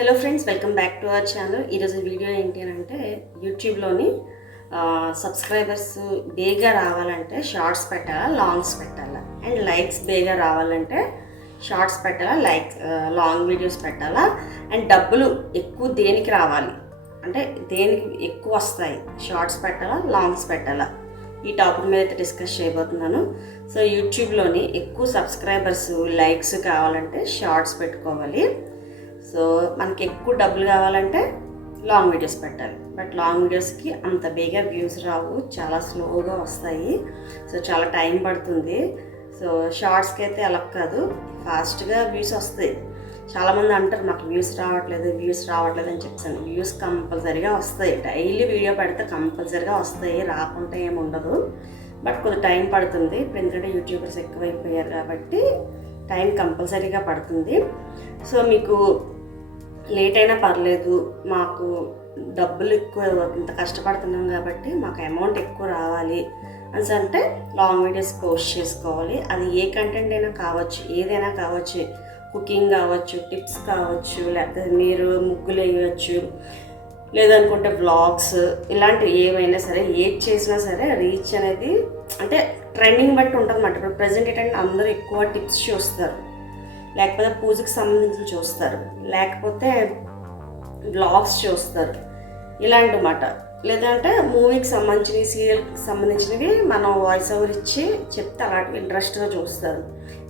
Hello friends, welcome back to our channel. ఈరోజు video ఏంటి అని అంటే యూట్యూబ్లోని సబ్స్క్రైబర్స్ బేగా రావాలంటే షార్ట్స్ పెట్టాలా, లాంగ్స్ పెట్టాలా, అండ్ లైక్స్ బేగా రావాలంటే షార్ట్స్ పెట్టాలా, లాంగ్ వీడియోస్ పెట్టాలా, అండ్ డబ్బులు ఎక్కువ దేనికి రావాలి అంటే దేనికి ఎక్కువ వస్తాయి, షార్ట్స్ పెట్టాలా, లాంగ్స్ పెట్టాలా, ఈ టాపిక్ మీద అయితే డిస్కస్ చేయబోతున్నాను. సో యూట్యూబ్లోని ఎక్కువ సబ్స్క్రైబర్స్ లైక్స్ కావాలంటే షార్ట్స్ పెట్టుకోవాలి. సో మనకి ఎక్కువ డబ్బులు కావాలంటే లాంగ్ వీడియోస్ పెట్టాలి. బట్ లాంగ్ వీడియోస్కి అంత బేగా వ్యూస్ రావు, చాలా స్లోగా వస్తాయి. సో చాలా టైం పడుతుంది. సో షార్ట్స్కి అయితే అలా కాదు, ఫాస్ట్గా వ్యూస్ వస్తాయి. చాలామంది అంటారు మాకు వ్యూస్ రావట్లేదు అని చెప్తాను. వ్యూస్ కంపల్సరీగా వస్తాయి. డైలీ వీడియో పెడితే కంపల్సరీగా వస్తాయి, రాకుండా ఏమి ఉండదు. బట్ కొంచెం టైం పడుతుంది. ఇప్పుడు ఎందుకంటే యూట్యూబర్స్ ఎక్కువైపోయారు కాబట్టి టైం కంపల్సరీగా పడుతుంది. సో మీకు లేట్ అయినా పర్లేదు, మాకు డబ్బులు ఎక్కువ, ఇంత కష్టపడుతున్నాం కాబట్టి మాకు అమౌంట్ ఎక్కువ రావాలి అని అంటే లాంగ్ వీడియోస్ పోస్ట్ చేసుకోవాలి. అది ఏ కంటెంట్ అయినా కావచ్చు, ఏదైనా కావచ్చు, కుకింగ్ కావచ్చు, టిప్స్ కావచ్చు, లేకపోతే మీరు ముగ్గులు వేయవచ్చు, లేదనుకుంటే వ్లాగ్స్, ఇలాంటివి ఏమైనా సరే, ఏది చేసినా సరే రీచ్ అనేది అంటే ట్రెండింగ్ బట్టి ఉంటుంది అన్నమాట. ఇప్పుడు ప్రజెంట్ ఏంటంటే అందరూ ఎక్కువ టిప్స్ చూస్తారు, లేకపోతే పూజకి సంబంధించి చూస్తారు, లేకపోతే వ్లాగ్స్ చూస్తారు, ఇలాంటి మాట. లేదంటే మూవీకి సంబంధించినవి, సీరియల్కి సంబంధించినవి మనం వాయిస్ ఓవర్ ఇచ్చి చెప్తే అలాంటివి ఇంట్రెస్ట్గా చూస్తారు.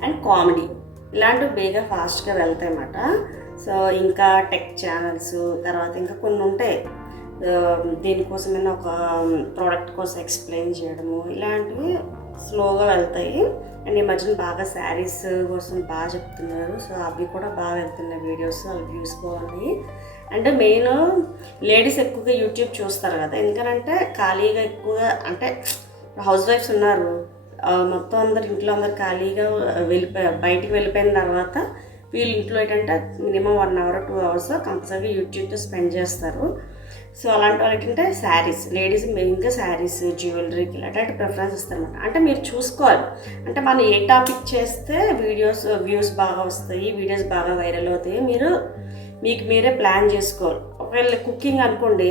అండ్ కామెడీ ఇలాంటివి బేగా ఫాస్ట్గా వెళ్తాయి అన్నమాట. సో ఇంకా టెక్ ఛానల్స్, తర్వాత ఇంకా కొన్ని ఉంటాయి దీనికోసమైనా ఒక ప్రోడక్ట్ కోసం ఎక్స్ప్లెయిన్ చేయడము, ఇలాంటివి స్లోగా వెళ్తాయి. అండ్ ఈ మధ్యన బాగా శారీస్ కోసం బాగా చెప్తున్నారు. సో అవి కూడా బాగా వెళ్తున్నాయి వీడియోస్, అవి వ్యూస్ బాగున్నాయి. అంటే మెయిన్ లేడీస్ ఎక్కువగా యూట్యూబ్ చూస్తారు కదా, ఎందుకంటే ఖాళీగా ఎక్కువగా అంటే హౌస్ వైఫ్స్ ఉన్నారు, మొత్తం ఇంట్లో అందరు ఖాళీగా బయటికి వెళ్ళిపోయిన తర్వాత వీళ్ళు ఇంట్లో ఏంటంటే మినిమం 1 hour 2 hours కంపల్సరీగా యూట్యూబ్తో స్పెండ్ చేస్తారు. సో అలాంటి వాళ్ళు ఏంటంటే శారీస్, లేడీస్ మెయిన్గా శారీస్, జ్యువెలరీకి ఇలాంటి ప్రిఫరెన్స్ ఇస్తారన్నమాట. అంటే మీరు చూసుకోవాలి, అంటే మనం ఏ టాపిక్ చేస్తే వ్యూస్ బాగా వస్తాయి, వీడియోస్ బాగా వైరల్ అవుతాయి, మీకు మీరే ప్లాన్ చేసుకోవాలి. ఒకవేళ కుకింగ్ అనుకోండి,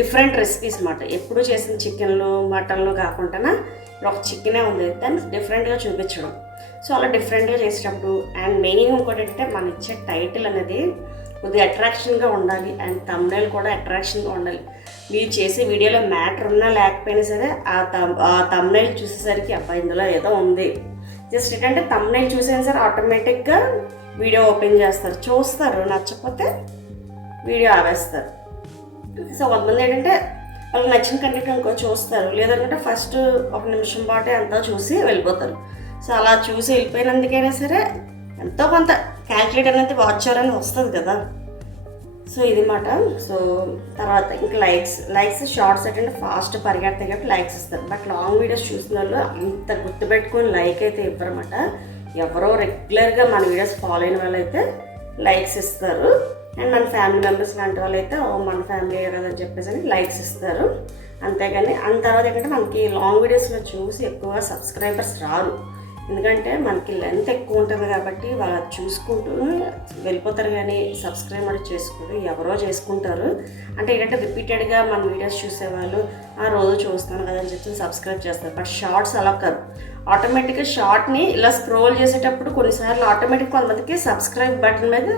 డిఫరెంట్ రెసిపీస్ అన్నమాట. ఎప్పుడు చేసిన చికెన్లు, మటన్లు కాకుండా ఇప్పుడు ఒక చికెనే ఉంది, దాన్ని డిఫరెంట్గా చూపించడం. సో అలా డిఫరెంట్గా చేసేటప్పుడు అండ్ మెయిన్ ఇంకోటి ఏంటంటే మనం ఇచ్చే టైటిల్ అనేది కొద్దిగా అట్రాక్షన్గా ఉండాలి, అండ్ థంబ్నెయిల్ కూడా అట్రాక్షన్గా ఉండాలి. మీరు చేసే వీడియోలో మ్యాటర్ ఉన్నా లేకపోయినా సరే ఆ థంబ్నెయిల్ చూసేసరికి అబ్బా ఇందులో ఏదో ఉంది, జస్ట్ ఏంటంటే థంబ్నెయిల్ చూసైనా సరే ఆటోమేటిక్గా వీడియో ఓపెన్ చేస్తారు, చూస్తారు, నచ్చకపోతే వీడియో ఆవేస్తారు. సో కొంతమంది ఏంటంటే వాళ్ళకి నచ్చిన కంటెంట్ అనుకో చూస్తారు, లేదంటే ఫస్ట్ 1 నిమిషం పాటే అంతా చూసి వెళ్ళిపోతారు. సో అలా చూసి వెళ్ళిపోయినందుకైనా సరే ఎంతో కొంత క్యాల్కులేట్ అనేది వాచ్ అవర్ అని వస్తుంది కదా. సో ఇది మాట. సో తర్వాత ఇంకా లైక్స్ షార్ట్స్ ఏంటంటే ఫాస్ట్ పరిగెడతాయి కాబట్టి లైక్స్ ఇస్తారు. బట్ లాంగ్ వీడియోస్ చూసిన వాళ్ళు అంత గుర్తుపెట్టుకొని లైక్ అయితే ఇవ్వరన్నమాట. ఎవరో రెగ్యులర్గా మన వీడియోస్ ఫాలో అయిన వాళ్ళు అయితే లైక్స్ ఇస్తారు. అండ్ మన ఫ్యామిలీ మెంబర్స్ లాంటి వాళ్ళు అయితే మన ఫ్యామిలీ కదా అని చెప్పేసి లైక్స్ ఇస్తారు. అంతేగాని తర్వాత ఏంటంటే మనకి లాంగ్ వీడియోస్లో చూసి ఎక్కువగా సబ్స్క్రైబర్స్ రారు, ఎందుకంటే మనకి లెంత్ ఎక్కువ ఉంటుంది కాబట్టి వాళ్ళు చూసుకుంటూ వెళ్ళిపోతారు, కానీ సబ్స్క్రైబ్ కూడా చేసుకోరు, ఎవరో చేసుకుంటారు. అంటే ఏంటంటే రిపీటెడ్గా మన వీడియోస్ చూసేవాళ్ళు ఆ రోజు చూస్తాను కదా అని చెప్పి సబ్స్క్రైబ్ చేస్తారు. బట్ షార్ట్స్ అలా కాదు, ఆటోమేటిక్గా షార్ట్ని ఇలా స్క్రోల్ చేసేటప్పుడు కొన్నిసార్లు ఆటోమేటిక్గా కొంతమందికి సబ్స్క్రైబ్ బటన్ మీద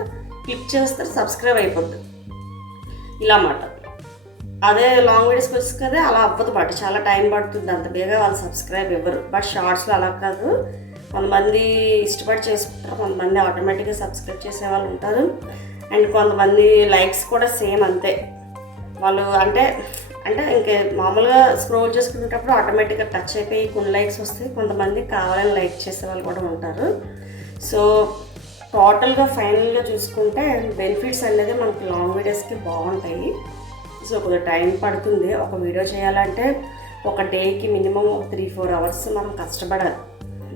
క్లిక్ చేస్తారు, సబ్స్క్రైబ్ అయిపోద్ది ఇలా మాట. అదే లాంగ్ వీడియోస్కి వచ్చి కదా అలా అవ్వదు బట్ చాలా టైం పడుతుంది, అంత బేగా వాళ్ళు సబ్స్క్రైబ్ ఇవ్వరు. బట్ షార్ట్స్లో అలా కాదు, కొంతమంది ఇష్టపడి చేసుకుంటారు, కొంతమంది ఆటోమేటిక్గా సబ్స్క్రైబ్ చేసే వాళ్ళు ఉంటారు. అండ్ కొంతమంది లైక్స్ కూడా సేమ్ అంతే, వాళ్ళు అంటే ఇంకే మామూలుగా స్క్రోల్ చేసుకునేటప్పుడు ఆటోమేటిక్గా టచ్ అయిపోయి కొన్ని లైక్స్ వస్తాయి, కొంతమంది కావాలని లైక్ చేసే వాళ్ళు కూడా ఉంటారు. సో టోటల్గా ఫైనల్గా చూసుకుంటే బెనిఫిట్స్ అనేది మనకి లాంగ్ వీడియోస్కి బాగుంటాయి. సో కొద్దిగా టైం పడుతుంది, ఒక వీడియో చేయాలంటే ఒక డేకి మినిమం 3-4 hours మనం కష్టపడాలి.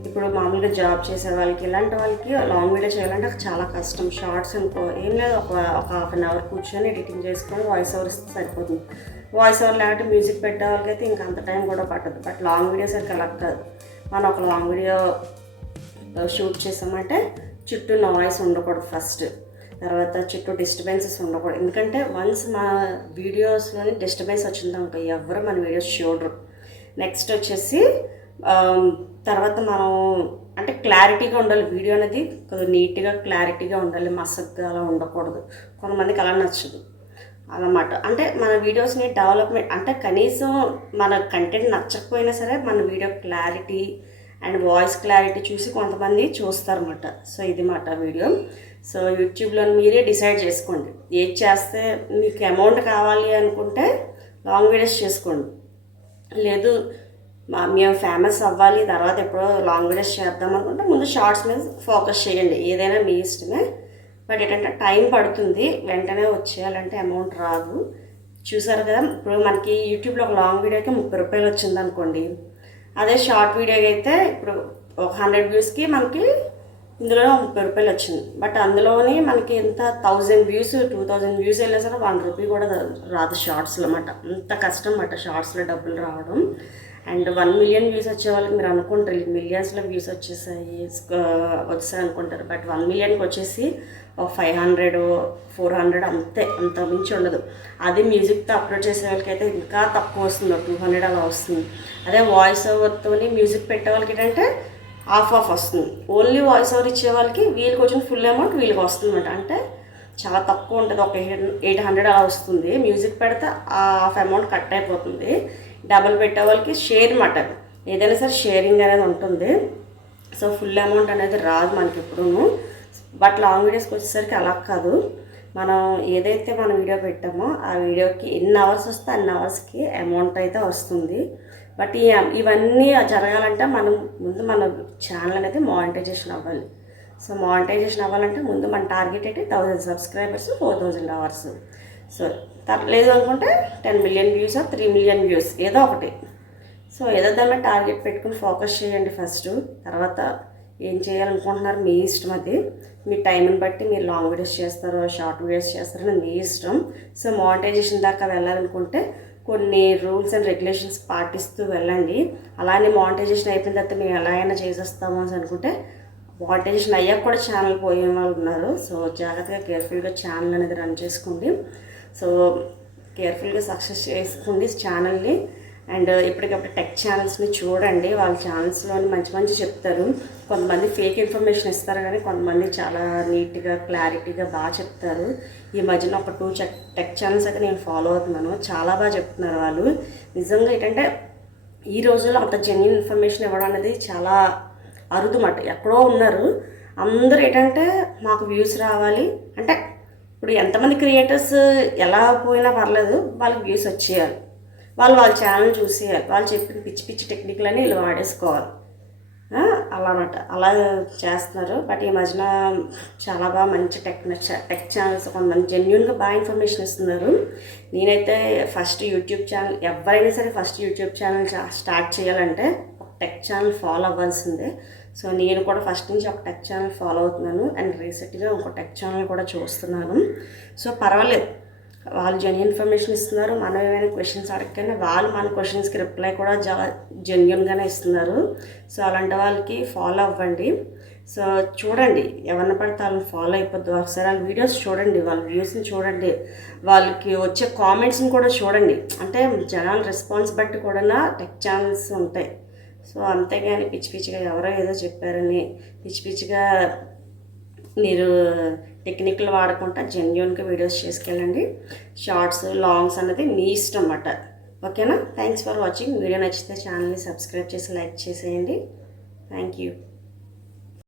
ఇప్పుడు మామూలుగా జాబ్ చేసే వాళ్ళకి, ఇలాంటి వాళ్ళకి లాంగ్ వీడియో చేయాలంటే చాలా కష్టం. షార్ట్స్ అనుకో ఏం లేదు, ఒక 1/2 hour కూర్చొని ఎడిటింగ్ చేసుకొని వాయిస్ ఓవర్ ఇస్తే సరిపోతుంది. వాయిస్ ఓవర్ లేకపోతే మ్యూజిక్ పెట్టే వాళ్ళకి అయితే ఇంకా అంత టైం కూడా పట్టదు. బట్ లాంగ్ వీడియోస్ అయితే అలా కాదు, మనం ఒక లాంగ్ వీడియో షూట్ చేసామంటే చుట్టూ నాయిస్ ఉండకూడదు ఫస్ట్. తర్వాత చుట్టూ డిస్టర్బెన్సెస్ ఉండకూడదు. ఎందుకంటే వన్స్ మా వీడియోస్లోని డిస్టర్బెన్స్ వచ్చిందనుకో ఎవరు మన వీడియోస్ చూడరు. నెక్స్ట్ వచ్చేసి తర్వాత మనం అంటే క్లారిటీగా ఉండాలి వీడియో అనేది, కొద్దిగా నీట్గా క్లారిటీగా ఉండాలి, మసగ్గా అలా ఉండకూడదు. కొంతమందికి అలా నచ్చదు అన్నమాట. అంటే మన వీడియోస్ని డెవలప్మెంట్ అంటే కనీసం మన కంటెంట్ నచ్చకపోయినా సరే మన video clarity and voice clarity చూసి కొంతమంది చూస్తారన్నమాట. సో ఇది మాట వీడియో. సో యూట్యూబ్లో మీరే డిసైడ్ చేసుకోండి ఏది చేస్తే మీకు అమౌంట్ కావాలి అనుకుంటే లాంగ్ వీడియోస్ చేసుకోండి, లేదు మేము ఫేమస్ అవ్వాలి తర్వాత ఎప్పుడో లాంగ్ వీడియోస్ చేద్దాం అనుకుంటే ముందు షార్ట్స్ మీద ఫోకస్ చేయండి. ఏదైనా మీ ఇష్టమే, బట్ ఏంటంటే టైం పడుతుంది, వెంటనే వచ్చేయాలంటే అమౌంట్ రాదు. చూసారు కదా, ఇప్పుడు మనకి యూట్యూబ్లో ఒక లాంగ్ వీడియోకి 30 రూపాయలు వచ్చింది అనుకోండి, అదే షార్ట్ వీడియోకి అయితే ఇప్పుడు ఒక 100 వ్యూస్కి మనకి ఇందులో 30 రూపాయలు వచ్చింది. బట్ అందులోని మనకి ఎంత 1000 వ్యూస్ 2000 వ్యూస్ వెళ్ళినా సరే 1 రూపీ కూడా రాదు షార్ట్స్లో అన్నమాట. అంత కష్టం అన్నమాట షార్ట్స్లో డబ్బులు రావడం. అండ్ 1 మిలియన్ వ్యూస్ వచ్చే వాళ్ళకి మీరు అనుకుంటారు మిలియన్స్లో వ్యూస్ వచ్చాయి అనుకుంటారు. బట్ 1 మిలియన్కి వచ్చేసి ఒక 500 400 అంతే, అంత మించి ఉండదు. అది మ్యూజిక్తో అప్లోడ్ చేసే వాళ్ళకైతే ఇంకా తక్కువ వస్తుంది, 200 అలా వస్తుంది. అదే వాయిస్ ఓవర్తో మ్యూజిక్ పెట్టే వాళ్ళకి ఏంటంటే ఆఫ్ వస్తుంది. ఓన్లీ వాయిస్ ఓవర్ ఇచ్చే వాళ్ళకి వీళ్ళకి వచ్చిన ఫుల్ అమౌంట్ వీళ్ళకి వస్తుంది అనమాట. అంటే చాలా తక్కువ ఉంటుంది, ఒక 800 అలా వస్తుంది. మ్యూజిక్ పెడితే హాఫ్ అమౌంట్ కట్ అయిపోతుంది. డబుల్ పెట్టే వాళ్ళకి షేర్ మాట, ఏదైనా సరే షేరింగ్ అనేది ఉంటుంది. సో ఫుల్ అమౌంట్ అనేది రాదు మనకి ఎప్పుడూ. బట్ లాంగ్ వీడియోస్కి వచ్చేసరికి అలా కాదు, మనం ఏదైతే మనం వీడియో పెట్టామో ఆ వీడియోకి ఎన్ని అవర్స్ వస్తే అన్ని అవర్స్కి అమౌంట్ అయితే వస్తుంది. బట్ ఇవన్నీ జరగాలంటే మనం ముందు మన ఛానల్ అనేది మానిటైజేషన్ అవ్వాలి. సో మానిటైజేషన్ అవ్వాలంటే ముందు మన టార్గెట్ అయితే 1000 సబ్స్క్రైబర్స్ 4000 అవర్స్. సో లేదు అనుకుంటే 10 మిలియన్ వ్యూస్ 3 మిలియన్ వ్యూస్ ఏదో ఒకటి. సో ఏదో దాని మీద టార్గెట్ పెట్టుకుని ఫోకస్ చేయండి ఫస్ట్. తర్వాత ఏం చేయాలనుకుంటున్నారు మీ ఇష్టం, అది మీ టైంని బట్టి మీరు లాంగ్ వీడియోస్ చేస్తారో షార్ట్ వీడియోస్ చేస్తారో మీ ఇష్టం. సో మానిటైజేషన్ దాకా వెళ్ళాలనుకుంటే కొన్ని రూల్స్ అండ్ రెగ్యులేషన్స్ పాటిస్తూ వెళ్ళండి. అలానే మానిటైజేషన్ అయిపోయిన తర్వాత మేము ఎలా అయినా చేసేస్తాము అని అనుకుంటే మానిటైజేషన్ అయ్యాక కూడా ఛానల్ పోయే వాళ్ళు ఉన్నారు. సో జాగ్రత్తగా కేర్ఫుల్గా ఛానల్ అనేది రన్ చేసుకోండి. సో కేర్ఫుల్గా సక్సెస్ చేసుకోండి ఛానల్ని. అండ్ ఎప్పటికప్పుడు టెక్ ఛానల్స్ని చూడండి, వాళ్ళ ఛానల్స్లోని మంచి మంచి చెప్తారు. కొంతమంది ఫేక్ ఇన్ఫర్మేషన్ ఇస్తారు, కానీ కొంతమంది చాలా నీట్గా క్లారిటీగా బాగా చెప్తారు. ఈ మధ్యన ఒక 2 టెక్ ఛానల్స్ అయితే నేను ఫాలో అవుతున్నాను, చాలా బాగా చెప్తున్నారు వాళ్ళు. నిజంగా ఏంటంటే ఈ రోజుల్లో అంత జెన్యూన్ ఇన్ఫర్మేషన్ ఇవ్వడం అనేది చాలా అరుదు మాట. ఎక్కడో ఉన్నారు అందరూ ఏంటంటే మాకు వ్యూస్ రావాలి అంటే, ఇప్పుడు ఎంతమంది క్రియేటర్స్ ఎలా పోయినా పర్లేదు వాళ్ళకి వ్యూస్ వచ్చేయాలి, వాళ్ళ ఛానల్ చూసేయాలి, వాళ్ళు చెప్పిన పిచ్చి పిచ్చి టెక్నిక్లని వీళ్ళు వాడేసుకోవాలి అలానమాట. అలా చేస్తున్నారు. బట్ ఈ మధ్యన చాలా బాగా మంచి టెక్ ఛానల్స్ కొంతమంది జెన్యూన్గా బాగా ఇన్ఫర్మేషన్ ఇస్తున్నారు. నేనైతే ఫస్ట్ యూట్యూబ్ ఛానల్ ఎవరైనా సరే ఫస్ట్ యూట్యూబ్ ఛానల్ స్టార్ట్ చేయాలంటే ఒక టెక్ ఛానల్ ఫాలో అవ్వాల్సిందే. సో నేను కూడా ఫస్ట్ నుంచి ఒక టెక్ ఛానల్ ఫాలో అవుతున్నాను అండ్ రీసెంట్గా ఒక టెక్ ఛానల్ కూడా చూస్తున్నాను. సో పర్వాలేదు, వాళ్ళు జెన్యూన్ ఇన్ఫర్మేషన్ ఇస్తున్నారు. మనం ఏమైనా క్వశ్చన్స్ అడగకనే వాళ్ళు మన క్వశ్చన్స్కి రిప్లై కూడా జెన్యూన్గానే ఇస్తున్నారు. సో అలాంటి వాళ్ళకి ఫాలో అవ్వండి. సో చూడండి, ఎవరిని పడితే వాళ్ళని ఫాలో అయిపోద్దు. ఒకసారి వాళ్ళ వీడియోస్ చూడండి, వాళ్ళ వ్యూస్ని చూడండి, వాళ్ళకి వచ్చే కామెంట్స్ని కూడా చూడండి. అంటే జనాల రెస్పాన్స్ బట్టి కూడా టెక్ ఛానల్స్ ఉంటాయి. సో అంతేగాని పిచ్చి పిచ్చిగా ఎవరో ఏదో చెప్పారని పిచ్చి పిచ్చిగా మీరు టెక్నిక్లు వాడకుండా జెన్యూన్గా వీడియోస్ చేసుకెళ్ళండి. షార్ట్స్ లాంగ్స్ అనేది మీ ఇష్టం అన్నమాట. ఓకేనా? Thanks for watching. వీడియో నచ్చితే ఛానల్ని సబ్స్క్రైబ్ చేసి లైక్ చేసేయండి. Thank you.